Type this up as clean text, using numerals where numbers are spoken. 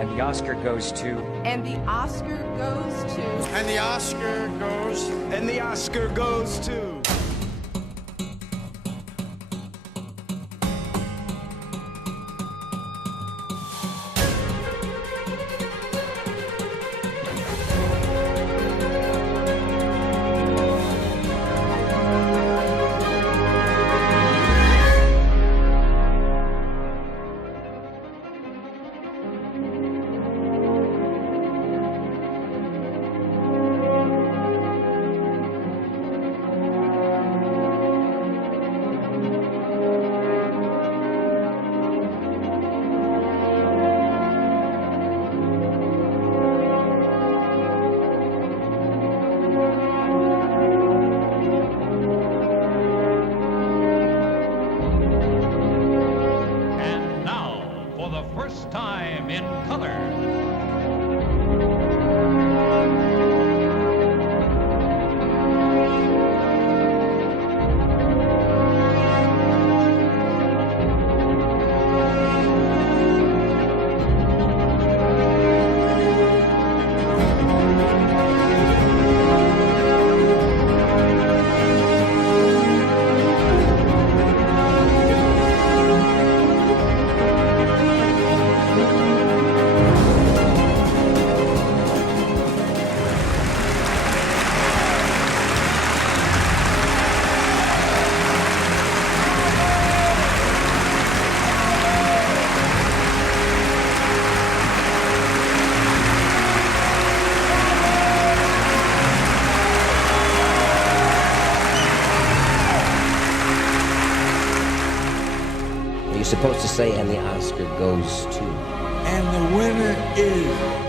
And the Oscar goes to... And the Oscar goes to... And the Oscar goes... And the Oscar goes to... First time in color. You're supposed to say, and the Oscar goes to. And the winner is...